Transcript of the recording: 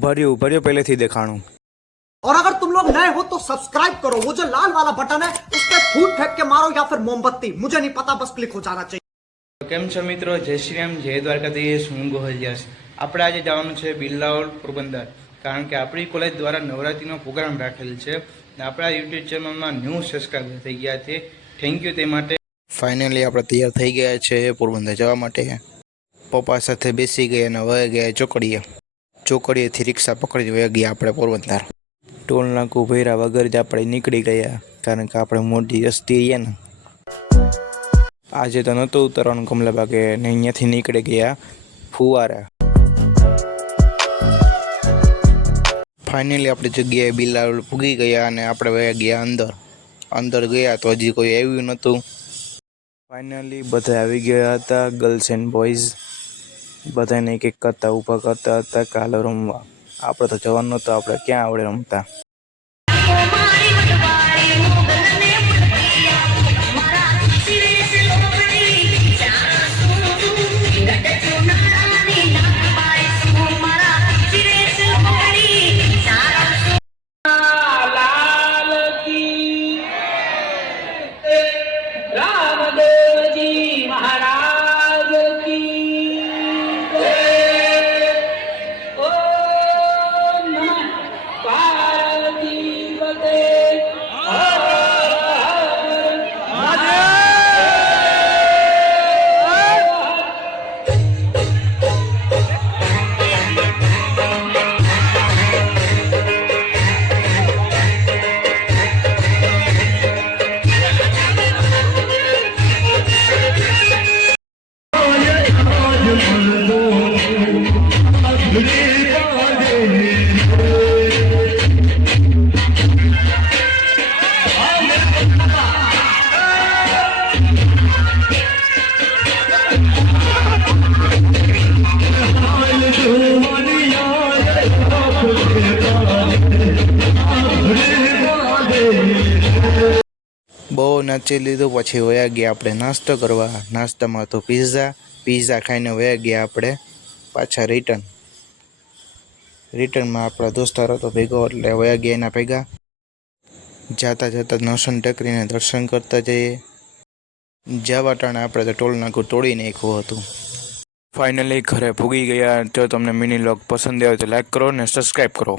उभरियो उभरियो पहले थी देखाणु। और अगर तुम लोग नए हो तो सब्सक्राइब करो, वो जो लाल वाला बटन है उस पर फूट फेंक के मारो या फिर मोमबत्ती, मुझे नहीं पता, बस क्लिक हो जाना चाहिए। केम छो मित्रों, जय श्री राम, जय द्वारकाधीश। हूँ गोहलियास। આપણે આજે જવાનું છે બિલાવલ પોરબંદર, કારણ કે આપણી કોલેજ દ્વારા નવરાત્રિનો પ્રોગ્રામ રાખેલ છે ને આપણા યુટ્યુબ ચેનલમાં ન્યૂ સબસ્ક્રાઈબર થઈ ગયા છે, થેન્ક યુ તે માટે। ફાઇનલી આપણે તૈયાર થઈ ગયા છે પોરબંદર જવા માટે। પપ્પા સાથે બેસી ગયા અને વહી ગયા ચોકડીએ। ચોકડીએથી રિક્ષા પકડી વહી ગયા આપણે પોરબંદર। ટોલ નાકું ભર્યા વગર જ આપણે નીકળી ગયા, કારણ કે આપણે મોટી વસ્તી રહીએ ને। આજે તો નહોતું ઉતરવાનું કમલાબાગે ને અહીંયાથી નીકળી ગયા ફુવારા। ફાઇનલી આપણી જગ્યાએ બિલાવલ પૂગી ગયા અને આપણે વહી ગયા અંદર। અંદર ગયા તો હજી કોઈ આવ્યું નહોતું। ફાઇનલી બધા આવી ગયા હતા, ગર્લ્સ એન્ડ બોયઝ બધાને એક એક કરતા ઊભા કરતા હતા કે હાલો રમવા। આપણે તો જવાનું નહોતું, આપણે ક્યાં આવડે રમતા। બહુ નાચી લીધું, પછી વયા ગયા આપણે નાસ્તો કરવા। નાસ્તામાં તો પીઝા ખાઈને વયા ગયા આપણે પાછા રિટર્નમાં આપણા દોસ્તારો તો ભેગો એટલે વયા ગયા એના ભેગા। જાતા નવસન ટેકરીને દર્શન કરતા જઈએ। જવા ટાણે આપણે તો ટોલ નાકું તોડી નાખ્યું હતું। ફાઇનલી ઘરે ભૂગી ગયા। જો તમને મિની વ્લોગ પસંદ આવે તો લાઈક કરો ને સબસ્ક્રાઈબ કરો।